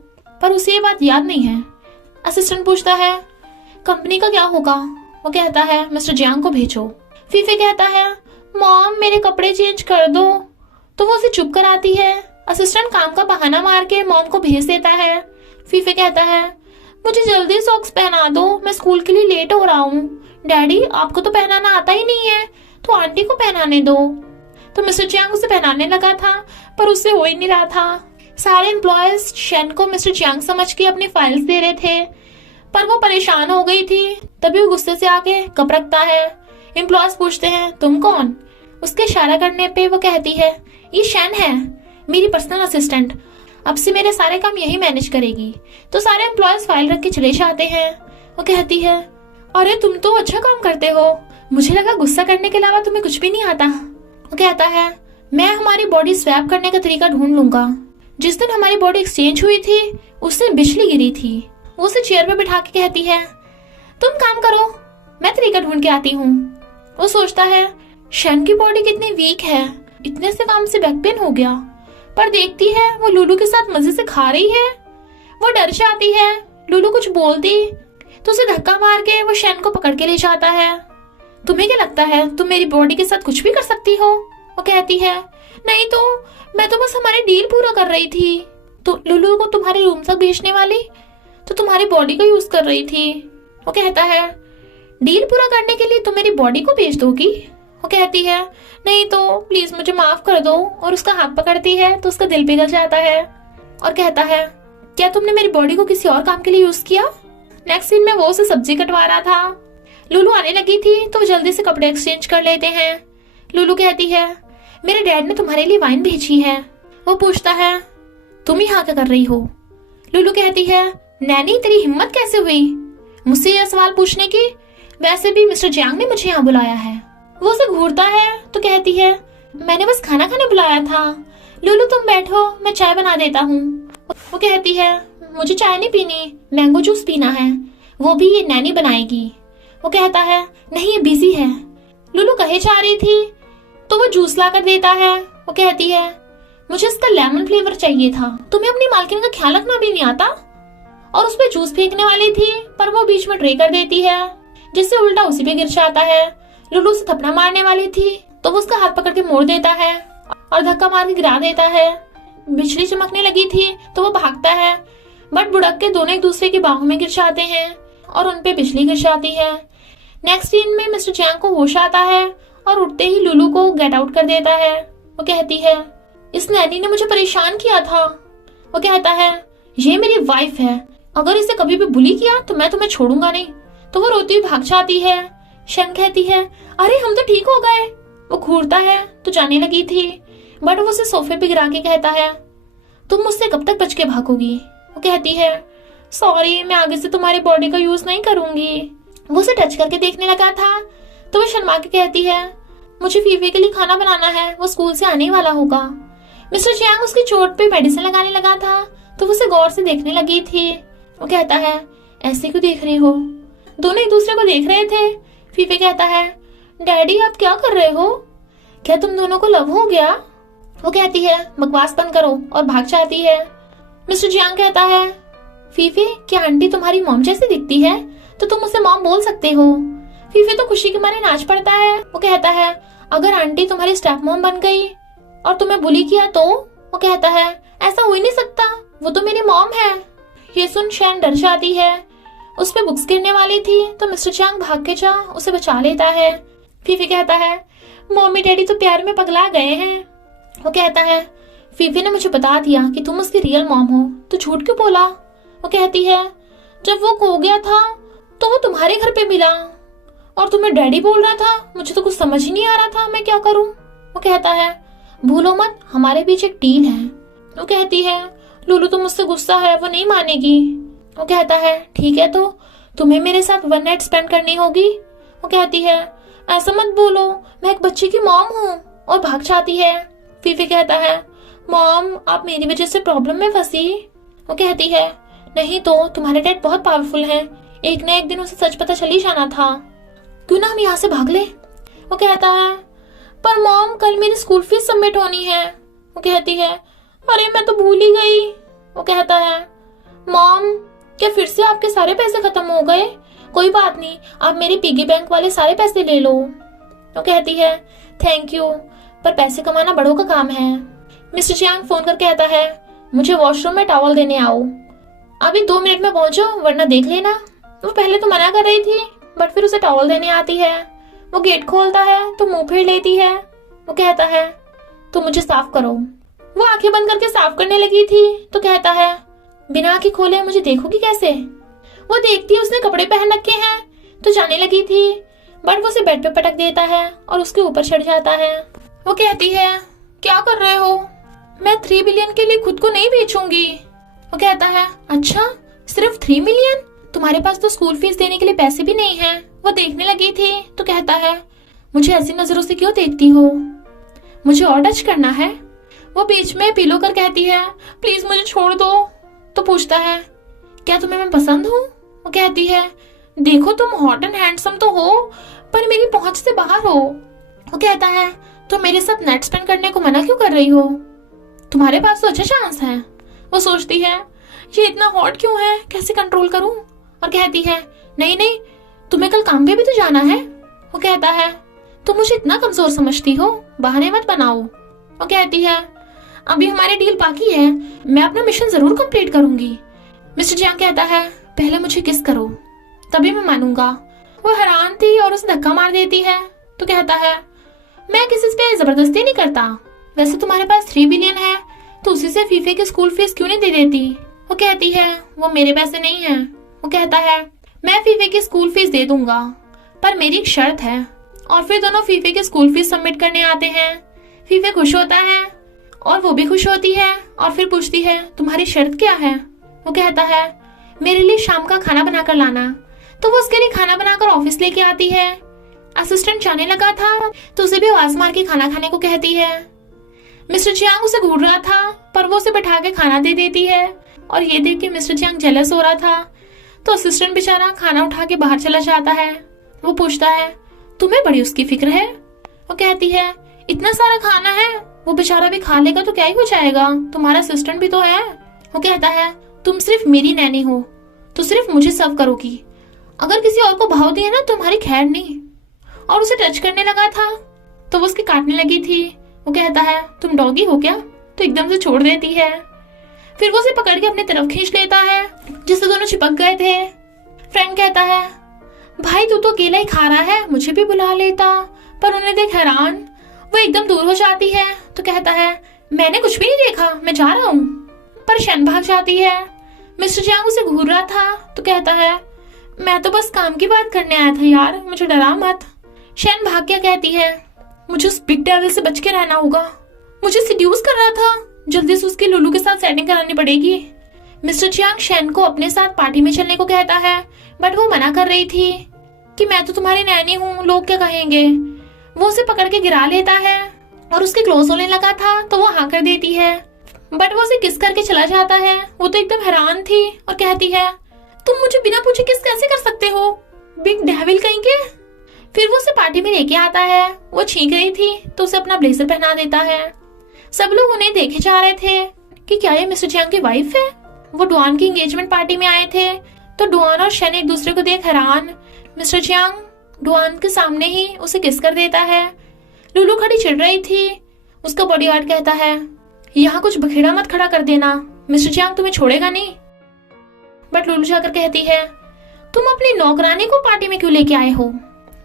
पर उसे ये बात याद नहीं है। असिस्टेंट पूछता है कंपनी का क्या होगा? वो कहता है मिस्टर जियांग को भेजो। फीफे कहता है मॉम मेरे कपड़े चेंज कर दो, तो वो उसे चुप कराती है। असिस्टेंट काम का बहाना मार के मॉम को भेज देता है। फीफे कहता है मुझे जल्दी सॉक्स पहना दो, मैं स्कूल के लिए लेट हो रहा हूँ। डैडी आपको तो पहनाना आता ही नहीं है, तो आंटी को पहनाने दो। तो मिस्टर जियांग उसे पहनाने लगा था, पर उससे हो ही नहीं रहा था। सारे एम्प्लॉयज शेन को मिस्टर जियांग समझ के अपनी फाइल्स दे रहे थे, पर वो परेशान हो गई थी। तभी वो गुस्से से आके कप रखता है। एम्प्लॉयज पूछते हैं तुम कौन? उसके इशारा करने पे वो कहती है ये शेन है, मेरी पर्सनल असिस्टेंट, अब से मेरे सारे काम यही मैनेज करेगी। तो सारे एम्प्लॉयज फाइल रख के चले जाते हैं। वो कहती है अरे तुम तो अच्छा काम करते हो, मुझे लगा गुस्सा करने के अलावा तुम्हें कुछ भी नहीं आता। वो कहता है मैं हमारी बॉडी स्वैप करने का तरीका ढूंढ लूंगा। जिस दिन हमारी बॉडी एक्सचेंज हुई थी उस दिन बिजली गिरी थी। वो उसे चेयर पे बिठा के कहती है तुम काम करो, मैं तरीका ढूंढ के आती हूँ। वो सोचता है शन की बॉडी कितनी वीक है, इतने से काम से बैक पेन हो गया, पर देखती है वो लुलू के साथ मजे से खा रही है। वो डर जाती है, लुलू कुछ बोलती तो उसे धक्का मार के वो शन को पकड़ के ले जाता है। तुम्हें क्या लगता है तुम मेरी बॉडी के साथ कुछ भी कर सकती हो? वो कहती है नहीं तो मैं तो बस हमारी डील पूरा कर रही थी। तो लुलू को तुम्हारे रूम तक भेजने वाली तो तुम्हारी बॉडी का यूज कर रही थी। वो कहता है डील पूरा करने के लिए तुम मेरी बॉडी को भेज दोगी? वो कहती है नहीं तो प्लीज मुझे माफ कर दो। और उसका हाथ पकड़ती है तो उसका दिल पिघल जाता है और कहता है क्या तुमने मेरी बॉडी को किसी और काम के लिए यूज किया? नेक्स्ट सीन में वो उसे सब्जी कटवा रहा था। लुलू आने लगी थी तो वो जल्दी से कपड़े एक्सचेंज कर लेते हैं। लुलू कहती है मेरे डैड ने तुम्हारे लिए वाइन भेजी है। वो पूछता है तुम यहाँ क्या कर रही हो? लुलू कहती है नैनी तेरी हिम्मत कैसे हुई मुझसे यह सवाल पूछने की? वैसे भी मिस्टर जियांग ने मुझे यहाँ बुलाया है। वो उसे घूरता है तो कहती है मैंने बस खाना खाने बुलाया था। लुलू तुम बैठो, मैं चाय बना देता हूँ। वो कहती है मुझे चाय नहीं पीनी, मैंगो जूस पीना है, वो भी ये नैनी बनाएगी। वो कहता है नहीं ये बिजी है। लुलू कहे जा रही थी तो वो जूस ला कर देता है। वो कहती है मुझे इसका लेमन फ्लेवर चाहिए था। तुम्हें अपनी मालकिन का ख्याल रखना भी नहीं आता? और उस पर जूस फेंकने वाली थी पर वो बीच में ट्रे कर देती है, जिससे उल्टा उसी पे गिर जाता है। लुलू से थप्पड़ मारने वाली थी तो वो उसका हाथ पकड़ के मोड़ देता है और धक्का मार के गिरा देता है। बिजली चमकने लगी थी तो वो भागता है, बट बुड़क के दोनों एक दूसरे की बाहों में गिर जाते हैं और उनपे बिजली गिर जाती है। नेक्स्ट सीन में मिस्टर जियांग को होश आता है और उठते ही लुलू को गेट आउट कर देता है। वो कहती है इस नैनी ने मुझे परेशान किया था। वो कहता है ये मेरी वाइफ है, अगर इसे कभी भी बुली किया तो मैं तुम्हें छोड़ूंगा नहीं। तो वो रोती हुई भाग जाती है। शन कहती है अरे हम तो ठीक हो गए। वो घूरता है तो जाने लगी थी, बट वो उसे सोफे पे गिरा के कहता है तुम मुझसे कब तक बच के भागोगी? वो कहती है सॉरी मैं आगे से तुम्हारी बॉडी का यूज नहीं करूंगी। वो उसे टच करके देखने लगा था तो वो शर्मा के कहती है मुझे फीफे के लिए खाना बनाना है, वो स्कूल से आने वाला होगा। मिस्टर जियांग उसकी चोट पे मेडिसिन लगाने लगा था तो वो उसे गौर से देखने लगी थी। वो कहता है ऐसे क्यों देख रही हो? दोनों एक दूसरे को देख रहे थे। फीफे कहता है डैडी आप क्या कर रहे हो? क्या तुम दोनों को लव हो गया? वो कहती है बकवास बंद करो और भाग जाती है। मिस्टर जियांग कहता है फीफे क्या आंटी तुम्हारी मॉम जैसी दिखती है तो तुम उसे मॉम बोल सकते हो। फीफे तो खुशी के मारे नाच पड़ता है। वो कहता है अगर आंटी तुम्हारी स्टेप मॉम बन गई और तुम्हें बुली किया तो? वो कहता है ऐसा हो ही नहीं सकता, वो तो मेरी मॉम है। ये सुन शैन डर जाती है, उस पे बुक्स गिरने वाली थी तो मिस्टर जियांग भाग के जा उसे बचा लेता है। फीफे कहता है मम्मी डैडी तो प्यार में पगला गए हैं। वो कहता है फीफे ने मुझे बता दिया कि तुम उसकी रियल मॉम हो, तो झूठ क्यों बोला? वो कहती है जब वो खो गया था तो वो तुम्हारे घर पे मिला और तुम्हें डैडी बोल रहा था, मुझे तो कुछ समझ ही नहीं आ रहा था मैं क्या करूं। वो कहता है भूलो मत हमारे बीच एक डील है। वो कहती है लुलू तो मुझसे गुस्सा है, वो नहीं मानेगी। वो कहता है ठीक है तो तुम्हें मेरे साथ वन नाइट स्पेंड करनी होगी। वो कहती है ऐसा मत बोलो, मैं एक बच्चे की मॉम हूँ, और भाग जाती है। फीफे कहता है मॉम आप मेरी वजह से प्रॉब्लम में फंसी। वो कहती है नहीं तो तुम्हारे डैड बहुत पावरफुल हैं, एक ना एक दिन उसे सच पता चल ही जाना था। क्यों ना हम यहाँ से भाग ले। वो कहता है पर मॉम कल मेरी स्कूल फीस सबमिट होनी है। वो कहती है अरे मैं तो भूल ही गई। वो कहता है मॉम क्या फिर से आपके सारे पैसे खत्म हो गए? कोई बात नहीं, आप मेरे पिगी बैंक वाले सारे पैसे ले लो। वो कहती है थैंक यू, पर पैसे कमाना बड़ों का काम है। मिस्टर चियांग फोन कर कहता है मुझे वॉशरूम में टॉवल देने आओ, अभी 2 मिनट में पहुंचो वरना देख लेना। वो पहले तो मना कर रही थी बट फिर उसे टॉवल देने आती है। वो गेट खोलता है तो मुंह फेर लेती है। वो कहता है तो मुझे साफ करो। वो आंखें बंद करके साफ करने लगी थी तो कहता है बिना आंखें खोले मुझे देखोगी कैसे? वो देखती है उसने कपड़े पहन रखे हैं तो जाने लगी थी बट वो उसे बेड पे पटक देता है और उसके ऊपर चढ़ जाता है। वो कहती है क्या कर रहे हो? मैं 3 बिलियन के लिए खुद को नहीं बेचूंगी। वो कहता है अच्छा सिर्फ 3 मिलियन? तुम्हारे पास तो स्कूल फीस देने के लिए पैसे भी नहीं है। वो देखने लगी थी तो कहता है मुझे ऐसी नजरों से क्यों देखती हो, मुझे और टच करना है। वो बीच में पीलो कर कहती है प्लीज मुझे छोड़ दो। तो पूछता है क्या तुम्हें मैं पसंद हूँ? वो कहती है देखो तुम हॉट एंड हैंडसम तो हो पर मेरी पहुंच से बाहर हो। वो कहता है तो मेरे साथ नाइट स्पेंड करने को मना क्यों कर रही हो? तुम्हारे पास तो अच्छा चांस है। वो सोचती है ये इतना हॉट क्यों है, कैसे कंट्रोल करूं? और कहती है नहीं नहीं तुम्हें कल काम पे भी तो जाना है। वो कहता है तुम मुझे इतना कमजोर समझती हो, बहाने मत बनाओ। वो कहती है अभी हमारी डील बाकी है, मैं अपना मिशन जरूर कंप्लीट करूंगी। मिस्टर जियांग कहता है पहले मुझे किस करो तभी मैं मानूंगा। वो हैरान थी और उसे धक्का मार देती है तो कहता है मैं किसी पे जबरदस्ती नहीं करता, वैसे तुम्हारे पास 3 बिलियन है तो उसी से फीफे की स्कूल फीस क्यों नहीं दे देती? वो कहती है वो मेरे पैसे नहीं है। वो कहता है मैं फीफे की स्कूल फीस दे दूंगा पर मेरी एक शर्त है। और फिर दोनों फीफे की स्कूल फीस सबमिट करने आते हैं। फीफे खुश होता है और वो भी खुश होती है और फिर पूछती है तुम्हारी शर्त क्या है? वो कहता है मेरे लिए शाम का खाना बनाकर लाना। तो वो उसके लिए खाना बनाकर ऑफिस लेके आती है। असिस्टेंट जाने लगा था तो उसे भी आवाज मार के खाना खाने को कहती है। मिस्टर चियांग उसे घूर रहा था पर वो उसे बैठा के खाना दे देती है और ये देख के मिस्टर चियांग जेलस हो रहा था तो असिस्टेंट बेचारा खाना उठा के बाहर चला जाता है। वो पूछता है तुम्हें बड़ी उसकी फिक्र है? वो कहती है इतना सारा खाना है, वो बेचारा भी खा लेगा तो क्या ही हो जाएगा, तुम्हारा असिस्टेंट भी तो है। वो कहता है तुम सिर्फ मेरी नैनी हो तो सिर्फ मुझे सर्व करोगी, अगर किसी और को भाव दिया ना तुम्हारी खैर नहीं। और उसे टच करने लगा था तो वो उसके काटने लगी थी। वो कहता है तुम डॉगी हो क्या? तो एकदम से छोड़ देती है। फिर वो उसे पकड़ के अपनी तरफ खींच लेता है जिससे दोनों चिपक गए थे। फ्रेंड कहता है भाई तू तो अकेला ही खा रहा है, मुझे भी बुला लेता। पर उन्हें देख हैरान वो एकदम दूर हो जाती है तो कहता है मैंने कुछ भी नहीं देखा, मैं जा रहा हूँ। पर शन भाग जाती है। मिस्टर जियांग उसे घूर रहा था तो कहता है मैं तो बस काम की बात करने आया था यार, मुझे डरा मत। शन भाग के कहती है मुझे उस बिग डेविल से बच के रहना होगा, मुझे सिड्यूस कर रहा था, जल्दी से उसकी लुलू के साथ सेटिंग करानी पड़ेगी। मिस्टर जियांग शन को अपने साथ पार्टी में चलने को कहता है बट वो मना कर रही थी कि मैं तो तुम्हारी नैनी हूँ, लोग क्या कहेंगे। वो उसे पकड़ के गिरा लेता है और उसके क्लोज होने लगा था तो वो हाँ कर देती है बट वो उसे किस करके चला जाता है। वो तो एकदम हैरान थी और कहती है तुम मुझे बिना पूछे किस कैसे कर सकते हो, बिग डेविल कहेंगे। फिर वो उसे पार्टी में लेके आता है। वो छींक रही थी तो उसे अपना ब्लेजर पहना देता है। सब लोग उन्हें देखे जा रहे थे कि क्या ये मिस्टर जियांग की वाइफ है। वो डुआन की एंगेजमेंट पार्टी में आए थे तो डुआन और शन एक दूसरे को देख हैरान। मिस्टर जियांग डुआन के सामने ही उसे किस कर देता है। लुलू खड़ी चिढ़ रही थी। उसका बॉडीगार्ड कहता है यहाँ कुछ बखेड़ा मत खड़ा कर देना, मिस्टर जियांग तुम्हें छोड़ेगा नहीं। बट लुलू जाकर कहती है तुम अपनी नौकरानी को पार्टी में क्यों लेके आए हो?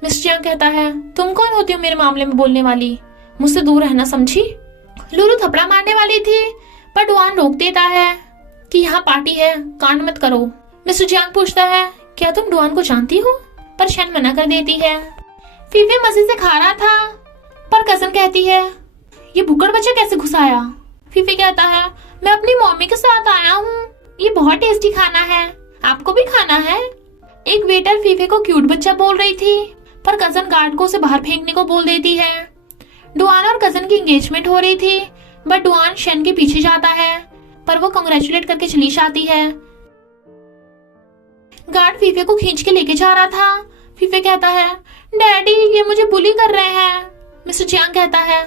मिस्टर जियांग कहता है तुम कौन होती हो मेरे मामले में बोलने वाली, मुझसे दूर रहना समझी। लुलू थपड़ा मारने वाली थी पर डुआन रोक देता है कि यहाँ पार्टी है, कांड मत करो। मिस्टर जियांग पूछता है क्या तुम डुआन को जानती हो? पर शन मना कर देती है। फीफे मजे से खा रहा था पर कजन कहती है ये भुक्कड़ बच्चा कैसे घुस आया? फीफे कहता है मैं अपनी मम्मी के साथ आया हूँ, ये बहुत टेस्टी खाना है, आपको भी खाना है। एक वेटर फीफे को क्यूट बच्चा बोल रही थी पर कजन गार्ड को उसे बाहर फेंकने को बोल देती है। डुआन और कजन की एंगेजमेंट हो रही थी बट डुआन शन के पीछे जाता है पर वो कांग्रेचुलेट करके चली जाती है। गार्ड फीफे को खींच के लेके जा रहा था फीफे कहता है डैडी ये मुझे बुली कर रहे हैं। मिस्टर जियांग कहता है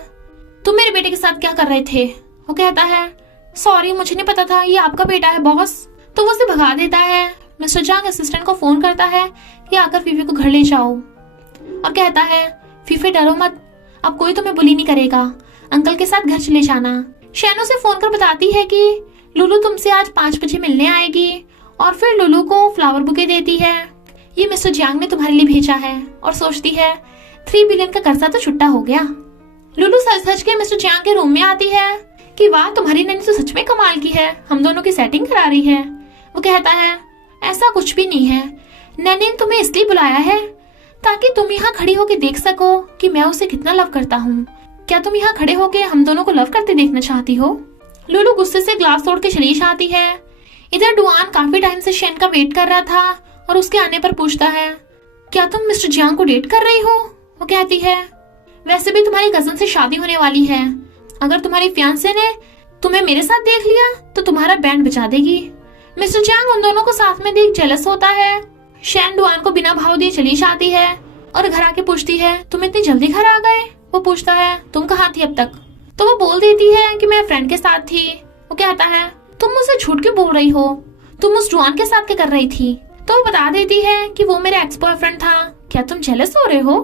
तुम मेरे बेटे के साथ क्या कर रहे थे? वो कहता है सॉरी मुझे नहीं पता था ये आपका बेटा है बॉस। तो वो उसे भगा देता है। मिस्टर जियांग असिस्टेंट को फोन करता है कि आकर फीफे को घर ले जाओ और कहता है फीफे डरो मत, अब कोई तुम्हें बुली नहीं करेगा, अंकल के साथ घर चले जाना। शैन उसे फोन कर बताती है कि लुलु तुमसे आज 5 बजे मिलने आएगी और फिर लुलु को फ्लावर बुके देती है। ये मिस्टर जियांग ने तुम्हारे लिए भेजा है और सोचती है 3 बिलियन का कर्जा तो छुट्टा हो गया। लुलु सच के मिस्टर जियांग के रूम में आती है कि वाह तुम्हारी नैनी तो सच में कमाल की है, हम दोनों की सेटिंग करा रही है। वो कहता है ऐसा कुछ भी नहीं है, नैनी ने तुम्हें इसलिए बुलाया है ताकि तुम यहाँ खड़ी होकर देख सको कि मैं उसे कितना लव करता हूँ। क्या तुम यहाँ खड़े होकर हम दोनों को लव करते देखना चाहती हो? लुलु गुस्से से ग्लास तोड़ के चली जाती है। इधर डुआन काफी टाइम से शेन का वेट कर रहा था और उसके आने पर पूछता है क्या तुम मिस्टर जियांग को डेट कर रही हो? वो कहती है वैसे भी तुम्हारी कजन से शादी होने वाली है, अगर तुम्हारी फियांसे ने तुम्हें मेरे साथ देख लिया तो तुम्हारा बैंड बजा देगी। मिस्टर जियांग उन दोनों को साथ में देख जेलस होता है। शैन डुआन को बिना भाव दिए चली जाती है और घर आके पूछती है तुम इतनी जल्दी घर आ गए? वो पूछता है तुम कहाँ थी अब तक? तो वो बोल देती है कि मैं फ्रेंड के साथ थी। वो कहता है तुम मुझसे झूठ क्यों बोल रही हो, तुम उस डुआन के साथ क्या कर रही थी? तो वो बता देती है कि वो मेरा एक्स बॉयफ्रेंड था, क्या तुम जेलस हो रहे हो?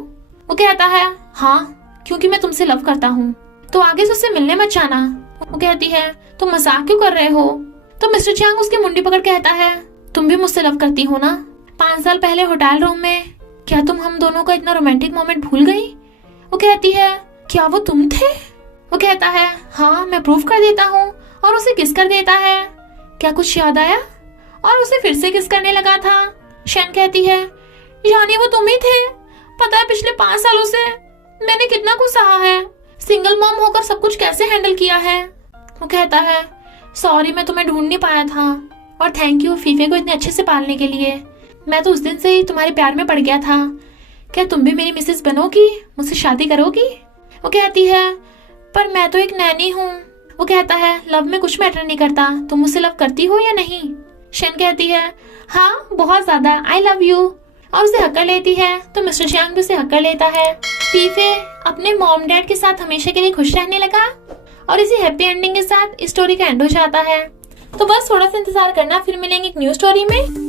वो कहता है हाँ क्योंकि मैं तुमसे लव करता हूँ, तो आगे से उससे मिलने मत जाना। वो कहती है तुम मजाक क्यों कर रहे हो? तो मिस्टर जियांग उसकी मुंडी पकड़ कहता है तुम भी मुझसे लव करती हो ना? 5 साल पहले होटल रूम में क्या तुम हम दोनों का इतना रोमांटिक मोमेंट भूल गई? वो कहती है क्या वो तुम थे? वो कहता है हाँ मैं प्रूफ कर देता हूँ और उसे किस कर देता है। क्या कुछ याद आया? और उसे फिर से किस करने लगा था। शैन कहती है यानी वो तुम ही थे? पता है पिछले 5 सालों से मैंने कितना कुछ सहा है, सिंगल मॉम होकर सब कुछ कैसे हैंडल किया है। वो कहता है सॉरी मैं तुम्हें ढूंढ नहीं पाया था और थैंक यू फीफे को इतने अच्छे से पालने के लिए, मैं तो उस दिन से ही तुम्हारे प्यार में पड़ गया था, क्या तुम भी मेरी मिसेस बनोगी, मुझसे शादी करोगी? वो कहती है पर मैं तो एक नैनी हूँ। वो कहता है लव में कुछ मैटर नहीं करता, तुम मुझसे लव करती हो या नहीं? शैन कहती है हाँ बहुत ज्यादा, आई लव यू, और उसे हक कर लेती है। तो मिस्टर जियांग भी उसे हक कर लेता है। फीफे अपने मॉम डैड के साथ हमेशा के लिए खुश रहने लगा और इसी हैप्पी एंडिंग के साथ स्टोरी का एंड हो जाता है। तो बस थोड़ा सा इंतजार करना, फिर मिलेंगे एक न्यू स्टोरी में।